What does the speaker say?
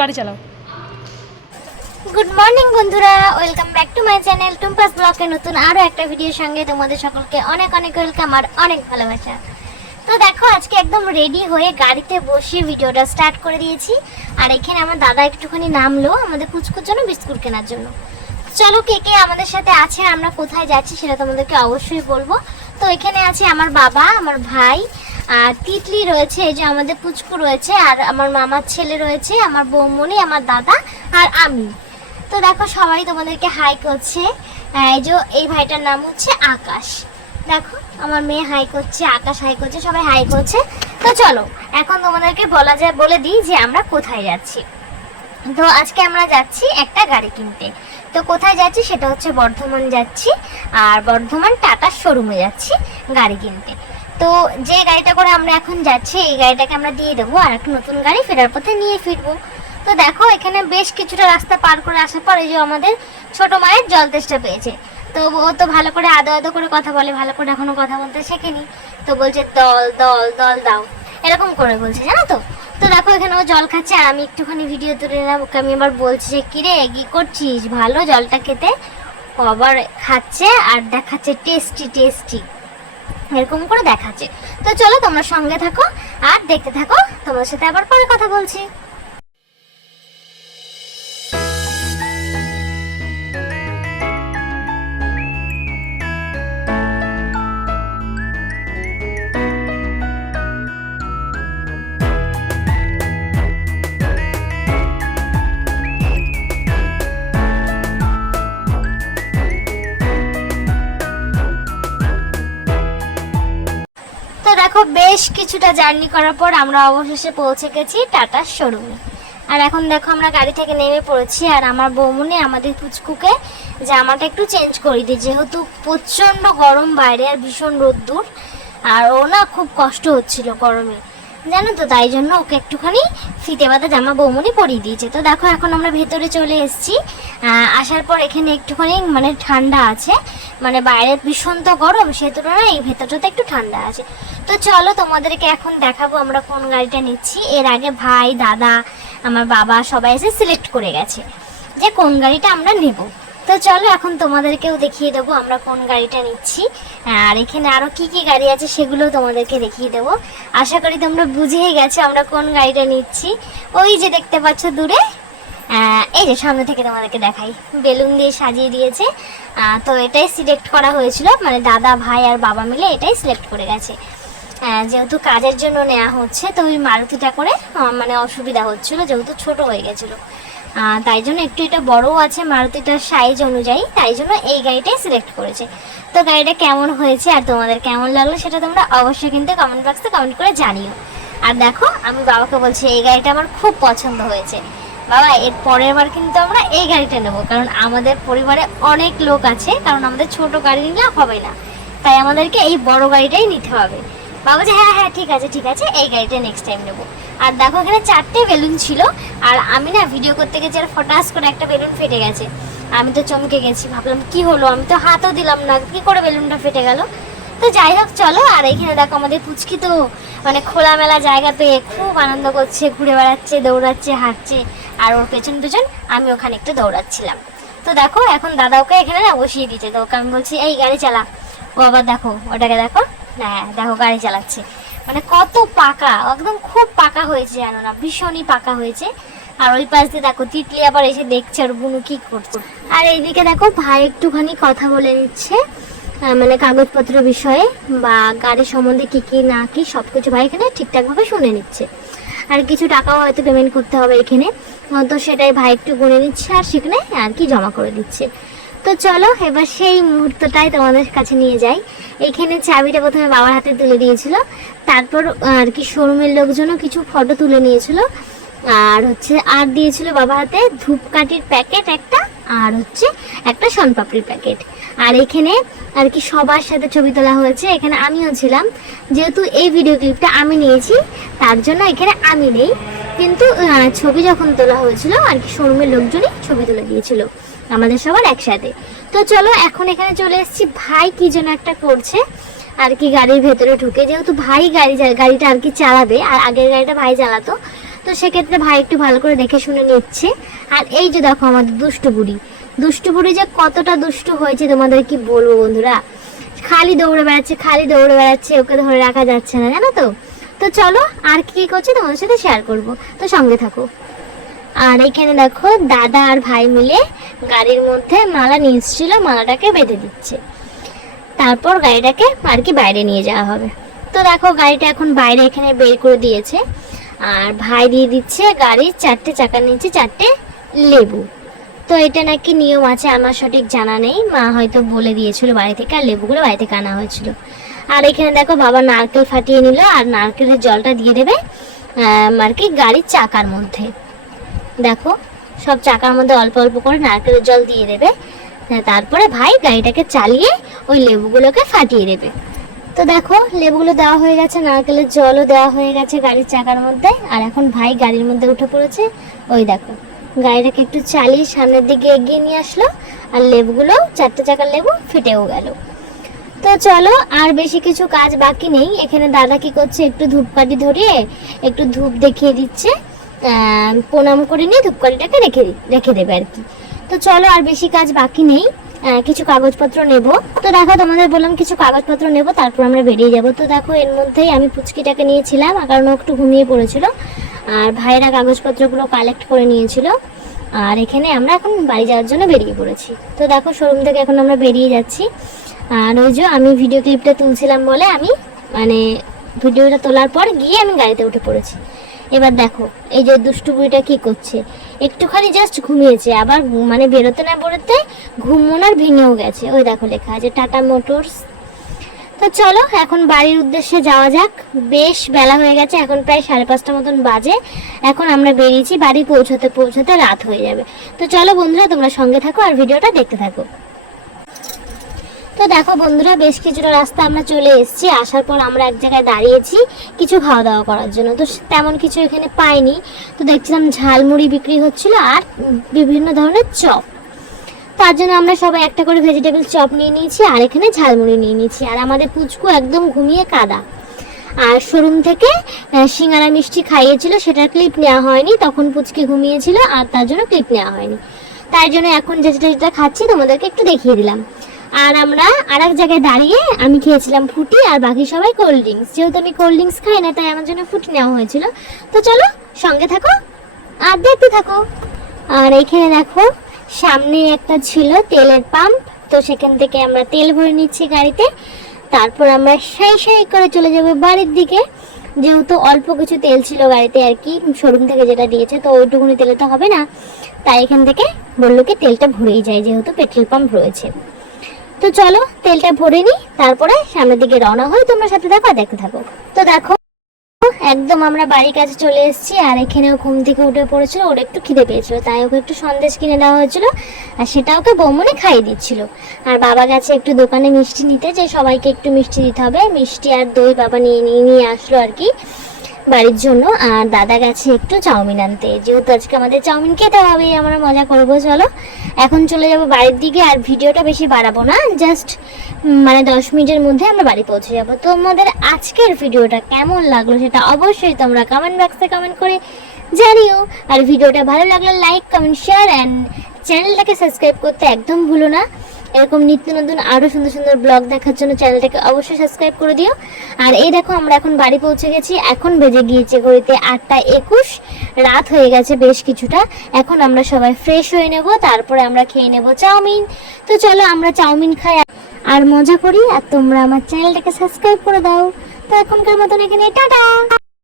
গাড়ি মর্নিং বন্ধুরা। Welcome back to my channel Tumpa's ব্লগের নতুন আরও একটা ভিডিওর সঙ্গে তোমাদের সকলকে অনেক অনেক ওয়েলকাম আর অনেক ভালোবাসা। তো দেখো, আজকে একদম রেডি হয়ে গাড়িতে বসে ভিডিওটা স্টার্ট করে দিয়েছি। আর এখানে আমার দাদা একটুখানি নামলো আমাদের কুচকুর জন্য, বিস্কুট কেনার জন্য। চলো কে কে আমাদের সাথে আছে আমরা কোথায় যাচ্ছি সেটা তোমাদেরকে অবশ্যই বলব। তো এখানে আছে আমার বাবা, আমার ভাই, আর তিতলি রয়েছে, এই যে আমাদের পুচকু রয়েছে, আর আমার মামার ছেলে রয়েছে, আমার বৌমনি আমার দাদা, আর আমি। তো দেখো সবাই তোমাদেরকে হাই করছে। এই যে এই ভাইটার নাম হচ্ছে আকাশ। দেখো, আমার মেয়ে হাই করছে, আকাশ হাই করছে, সবাই হাই করছে। তো চলো, এখন তোমাদেরকে বলা যায়, বলে দিই যে আমরা কোথায় যাচ্ছি। তো আজকে আমরা যাচ্ছি একটা গাড়ি কিনতে। তো কোথায় যাচ্ছি সেটা হচ্ছে বর্ধমান যাচ্ছি, আর বর্ধমান টাটার শোরুমে যাচ্ছি গাড়ি কিনতে। তো যে গাড়িটা করে আমরা এখন যাচ্ছি, এই গাড়িটাকে আমরা দিয়ে দেবো আর একটা নতুন গাড়ি ফেরার পথে নিয়ে ফিরবো। তো দেখো, এখানে বেশ কিছুটা রাস্তা পার করে আসার পর এই যে আমাদের ছোট মায়ের জল তেষ্টা পেয়েছে। তো ও তো ভালো করে আদো আদো করে কথা বলে, ভালো করে এখনও কথা বলতে শেখেনি। তো বলছে, দল দল দল দাও। এরকম করে বলছে, জানো তো? তো দেখো, এখানে ও জল খাচ্ছে আমি একটুখানি ভিডিও তুলে নিলাম। ওকে আমি আবার বলছি যে, কিরে, কি করছিস? ভালো জলটা খেতে? আবার খাচ্ছে আর দেখাচ্ছে টেস্টি টেস্টি এরকম করে দেখাচ্ছে। তো চলো তোমরা সঙ্গে থাকো, আর দেখতে থাকো। তোমার সাথে আবার পরে কথা বলছি। বেশ কিছুটা জার্নি করার পর আমরা অবশেষে পৌঁছে গেছি টাটার শোরুমে। আর এখন দেখো আমরা গাড়ি থেকে নেমে পড়েছি আর আমার বৌমনে আমাদের পুচকুকে জামাটা একটু চেঞ্জ করে দিই যেহেতু প্রচণ্ড গরম বাইরে আর ভীষণ রোদ্দুর, আর ও না খুব কষ্ট হচ্ছিল গরমে। জানো তো, তাই জন্য ওকে একটুখানি ফিতে বাঁধা জামা বৌমনি পরিয়ে দিয়েছে। তো দেখো, এখন আমরা ভেতরে চলে এসেছি। আসার পর এখানে একটুখানি মানে ঠান্ডা আছে। মানে বাইরে ভীষণ তো গরম, সে তুলনায় এই ভেতরটাতে একটু ঠান্ডা আছে। তো চলো, তোমাদেরকে এখন দেখাবো আমরা কোন গাড়িটা নিচ্ছি। এর আগে ভাই, দাদা, আমার বাবা সবাই এসে সিলেক্ট করে গেছে যে কোন গাড়িটা আমরা নেব। তো চলো এখন তোমাদেরকেও দেখিয়ে দেবো আমরা কোন গাড়িটা নিচ্ছি। আর এখানে আরও কি কি গাড়ি আছে সেগুলো তোমাদেরকে দেখিয়ে দেবো। আশা করি তোমরা বুঝেই গেছো আমরা কোন গাড়িটা নিচ্ছি। ওই যে দেখতে পাচ্ছ দূরে এই যে সামনে থেকে তোমাদেরকে দেখাই। বেলুন দিয়ে সাজিয়ে দিয়েছে। তো এটাই সিলেক্ট করা হয়েছিল। মানে দাদা, ভাই আর বাবা মিলে এটাই সিলেক্ট করে গেছে। যেহেতু কাজের জন্য নেওয়া হচ্ছে, তো ওই মারুতিটা করে মানে অসুবিধা হচ্ছিল, যেহেতু ছোট হয়ে গেছিল। তাই জন্য একটু এটা বড়ও আছে মারুতিটার সাইজ অনুযায়ী, তাই জন্য এই গাড়িটাই সিলেক্ট করেছে। তো গাড়িটা কেমন হয়েছে আর তোমাদের কেমন লাগল সেটা তোমরা অবশ্যই কিন্তু কমেন্ট বক্সে কমেন্ট করে জানিও। আর দেখো, আমি বাবাকে বলছি, এই গাড়িটা আমার খুব পছন্দ হয়েছে। বাবা, এর পরের বার কিন্তু আমরা এই গাড়িটা নেব, কারণ আমাদের পরিবারে অনেক লোক আছে, কারণ আমাদের ছোট গাড়ি নিলে হবে না। তাই আমাদেরকে এই বড় গাড়িটাই নিতে হবে। বাবা যে হ্যাঁ হ্যাঁ ঠিক আছে ঠিক আছে, এই গাড়িটা নেক্সট টাইম নেব। আর দেখো এখানে চারটে বেলুন ছিল, আর আমি না ভিডিও করতে গেছি আর ফটাস করে একটা বেলুন ফেটে গেছে। আমি তো চমকে গেছি, ভাবলাম কি হলো? আমি তো হাতও দিলাম না, কি করে বেলুনটা ফেটে গেল? তো যাই হোক, চলো, আর এখানে দেখো আমাদের পুচকি তো মানে খোলামেলা জায়গা পেয়ে খুব আনন্দ করছে, ঘুরে বেড়াচ্ছে, দৌড়াচ্ছে, হাঁটছে, আর ওর পেছন পেছন আমি ওখানে একটু দৌড়াচ্ছিলাম। তো দেখো, এখন দাদা ওকে এখানে না বসিয়ে দিচ্ছে তো ওকে আমি বলছি, এই গাড়ি চালা। ও আবার দেখো, ওটাকে দেখো হ্যাঁ দেখো গাড়ি চালাচ্ছে। মানে কত পাকা, একদম খুব পাকা হয়েছে জানো না, ভীষণই পাকা হয়েছে। আর ওই পাশ দিয়ে দেখো, তিতলি আবার এসে দেখছে ওর বুনু কি করছে। আর এইদিকে দেখো, ভাই একটুখানি কথা বলে নিচ্ছে মানে কাগজপত্র বিষয়ে, বা গাড়ি সম্বন্ধে কি কি না কি সব কিছু ভাই এখানে ঠিকঠাকভাবে শুনে নিচ্ছে। আর কিছু টাকাও হয়তো পেমেন্ট করতে হবে এখানে। তো সেটাই ভাই একটু গুনে নিচ্ছে আর সেখানে আর কি জমা করে দিচ্ছে। তো চলো, এবার সেই মুহূর্তটাই তোমাদের কাছে নিয়ে যাই। এখানে চাবিটা প্রথমে বাবার হাতে তুলে দিয়েছিল। তারপর আর কি শোরুমের লোকজনও কিছু ফটো তুলে নিয়েছিল। আর হচ্ছে আর দিয়েছিল বাবার হাতে ধূপকাঠির প্যাকেট একটা, আর হচ্ছে একটা শনপাপড়ির প্যাকেট আর এখানে আর কি সবার সাথে ছবি তোলা হয়েছে। এখানে আমিও ছিলাম। যেহেতু এই ভিডিও ক্লিপটা আমি নিয়েছি, তার জন্য এখানে আমি নেই। কিন্তু ছবি যখন তোলা হয়েছিল, আর কি শোরুমের লোকজনই ছবি তুলে দিয়েছিল। আমাদের সবার একসাথে। তো চলো এখন এখানে চলে এসেছি। ভাই কি যেন একটা করছে। আর কি গাড়ির ভেতরে ঢুকে। যেহেতু ভাই গাড়ি গাড়িটা আর কি চালাবে, আর আগের গাড়িটা ভাই চালাতো, তো সেক্ষেত্রে ভাই একটু ভালো করে দেখে শুনে নিচ্ছে। আর এই যে দেখো আমাদের দুষ্টু বুড়ি। দুষ্টু বুড়ি যে কতটা দুষ্টু হয়েছে তোমাদের কি বলব বন্ধুরা? খালি দৌড়ে বেড়াচ্ছে, খালি দৌড়ে বেড়াচ্ছে, ওকে ধরে রাখা যাচ্ছে না, জানো তো? তো চলো আর কি করছে তোমাদের সাথে শেয়ার করব। তো সঙ্গে থাকো। আর এখানে দেখো দাদা আর ভাই মিলে গাড়ির মধ্যে মালা নিয়ে এসেছিল, মালাটাকে বেঁধে দিচ্ছে। তারপর গাড়িটাকে আর কি বাইরে নিয়ে যাওয়া হবে। তো দেখো গাড়িটা এখন বাইরে এখানে বের করে দিয়েছে। আর ভাই দিয়ে দিচ্ছে গাড়ির চারটে চাকার নিচে চারটে লেবু। তো এটা নাকি নিয়ম আছে, আমার সঠিক জানা নেই। মা হয়তো বলে দিয়েছিল বাড়ি থেকে, আর লেবুগুলো বাড়ি থেকে আনা হয়েছিল। আর এখানে দেখো বাবা নারকেল ফাটিয়ে নিল, আর নারকেলের জলটা দিয়ে দেবে আর কি গাড়ির চাকার মধ্যে। দেখো সব চাকার মধ্যে অল্প অল্প করে নারকেলের জল দিয়ে দেবে। হ্যাঁ, তারপরে ভাই গাড়িটাকে চালিয়ে ওই লেবুগুলোকে ফাটিয়ে দেবে। তো দেখো লেবুগুলো দেওয়া হয়ে গেছে নারকেলের জলও দেওয়া হয়ে গেছে গাড়ির চাকার মধ্যে। আর এখন ভাই গাড়ির মধ্যে উঠে পড়েছে। ওই দেখো গাড়িটাকে একটু চালিয়ে সামনের দিকে এগিয়ে নিয়ে আসলো আর লেবুগুলো চারটে চাকার লেবু ফেটেও গেল। তো চলো আর বেশি কিছু কাজ বাকি নেই। এখানে দাদা কি করছে একটু ধূপকাঠি ধরিয়ে একটু ধূপ দেখিয়ে দিচ্ছে। প্রণাম করে নিয়ে ধূপকাঠিটাকে রেখে রেখে দেবে আর কি। তো চলো আর বেশি কাজ বাকি নেই। কিছু কাগজপত্র নেব। তো দেখো, তোমাদের বললাম কিছু কাগজপত্র নেব, তারপর আমরা বেরিয়ে যাব। তো দেখো, এর মধ্যেই আমি পুচকিটাকে নিয়েছিলাম কারণ ও একটু ঘুমিয়ে পড়েছিল। আর ভাইয়েরা কাগজপত্রগুলো কালেক্ট করে নিয়েছিল। আর এখানে আমরা এখন বাড়ি যাওয়ার জন্য বেরিয়ে পড়েছি। তো দেখো শোরুম থেকে এখন আমরা বেরিয়ে যাচ্ছি। আর ওই যে আমি ভিডিও ক্লিপটা তুলছিলাম বলে আমি মানে ভিডিওটা তোলার পর গিয়ে আমি গাড়িতে উঠে পড়েছি। এবার দেখো, এই যে দুষ্টু বুড়িটা কি করছে? একটুখানি জাস্ট ঘুমিয়েছে, আবার মানে বেরোতে না বেরোতে ঘুমোনার ভেঙেও গেছে। ওই দেখো লেখা আছে, টাটা মোটরস। তো চলো, এখন বাড়ির উদ্দেশ্যে যাওয়া যাক। বেশ বেলা হয়ে গেছে, এখন প্রায় সাড়ে পাঁচটা মতন বাজে। এখন আমরা বেরিয়েছি, বাড়ি পৌঁছতে পৌঁছতে রাত হয়ে যাবে। তো চলো বন্ধুরা, তোমরা সঙ্গে থাকো আর ভিডিওটা দেখতে থাকো। তো দেখো বন্ধুরা, বেশ কিছুটা রাস্তা আমরা চলে এসেছি। আসার পর আমরা এক জায়গায় দাঁড়িয়েছি কিছু খাওয়া দাওয়া করার জন্য। তো তেমন কিছু এখানে পাইনি। তো দেখছিলাম ঝালমুড়ি বিক্রি হচ্ছিল আর বিভিন্ন ধরনের চপ। তার জন্য আমরা সবাই একটা করে ভেজিটেবল চপ নিয়ে নিয়েছি আর এখানে ঝালমুড়ি নিয়ে নিয়েছি। আর আমাদের পুচকু একদম ঘুমিয়ে কাদা। আর শোরুম থেকে সিঙ্গারা মিষ্টি খাইয়েছিল, সেটার ক্লিপ নেওয়া হয়নি। তখন পুচকি ঘুমিয়েছিল আর তার জন্য ক্লিপ নেওয়া হয়নি। তার জন্য এখন যেটা যেটা খাচ্ছি, তোমাদেরকে একটু দেখিয়ে দিলাম। আর আমরা আর এক জায়গায় দাঁড়িয়ে আমি খেয়েছিলাম ফুটি আর বাকি সবাই কোল্ড ড্রিঙ্কস যেহেতু আমি কোল্ড ড্রিঙ্কস খাই না, তাই আমার জন্য ফুটি নেওয়া হয়েছিল। তো চলো, সঙ্গে থাকো আর দেখতে থাকো। আর এখানে দেখো, সামনে একটা ছিল তেলের পাম্প। তো সেখান থেকে আমরা তেল ভরে নিচ্ছি গাড়িতে। তারপর আমরা সাই সাই করে চলে যাব বাড়ির দিকে। যেহেতু অল্প কিছু তেল ছিল গাড়িতে আর কি শোরুম থেকে যেটা দিয়েছে, তো ওইটুকুনি তেলে তো হবে না। তাই এখান থেকে বলল কি তেলটা ভরেই যায়, যেহেতু পেট্রোল পাম্প রয়েছে। তো চলো, তেলটা ভরে নিই, তারপরে সামনের দিকে রওনা হয়ে তোমরা সাথে আর দেখতে থাকো। তো দেখো, একদম আমরা বাড়ির কাছে চলে এসেছি, আর এখানেও ঘুম থেকে উঠে পড়েছিল, ওর একটু খিদে পেয়েছিল, তাই ওকে একটু সন্দেশ কিনে দেওয়া হয়েছিল, আর সেটা ওকে বৌমনে খাইয়ে দিচ্ছিল। আর বাবা গেছে একটু দোকানে মিষ্টি নিতে, যে সবাইকে একটু মিষ্টি দিতে হবে, মিষ্টি আর দই বাবা নিয়ে নিয়ে নিয়ে আসলো আর কি। বাড়ির জন্য, আর দাদা গেছে একটু চাউমিন আনতে। যেহেতু আজকে আমাদের চাউমিন খেতে হবে, আমরা মজা করব, চলো। এখন চলে যাব বাড়ির দিকে, আর ভিডিওটা বেশি বাড়াবো না। জাস্ট মানে দশ মিনিটের মধ্যে আমরা বাড়ি পৌঁছে যাব। তোমাদের আজকের ভিডিওটা কেমন লাগল সেটা অবশ্যই তোমরা কমেন্ট বক্সে কমেন্ট করে জানিও। আর ভিডিওটা ভালো লাগলে লাইক কমেন্ট শেয়ার অ্যান্ড চ্যানেলটাকে সাবস্ক্রাইব করতে একদম ভুলো না। এরকম নিত্য নতুন আরও সুন্দর সুন্দর ব্লগ দেখার জন্য চ্যানেলটাকে অবশ্যই সাবস্ক্রাইব করে দিও। আর এই দেখো, আমরা এখন বাড়ি পৌঁছে গেছি। এখন বেজে গিয়েছে ঘড়িতে আটটা একুশ। রাত হয়ে গেছে বেশ কিছুটা। এখন আমরা সবাই ফ্রেশ হয়ে নেব, তারপরে আমরা খেয়ে নেব চাউমিন। তো চলো, আমরা চাউমিন খাই। আর মজা করি, আর তোমরা আমার চ্যানেলটাকে সাবস্ক্রাইব করে দাও। তো এখনকার মতন এখানে, টাটা!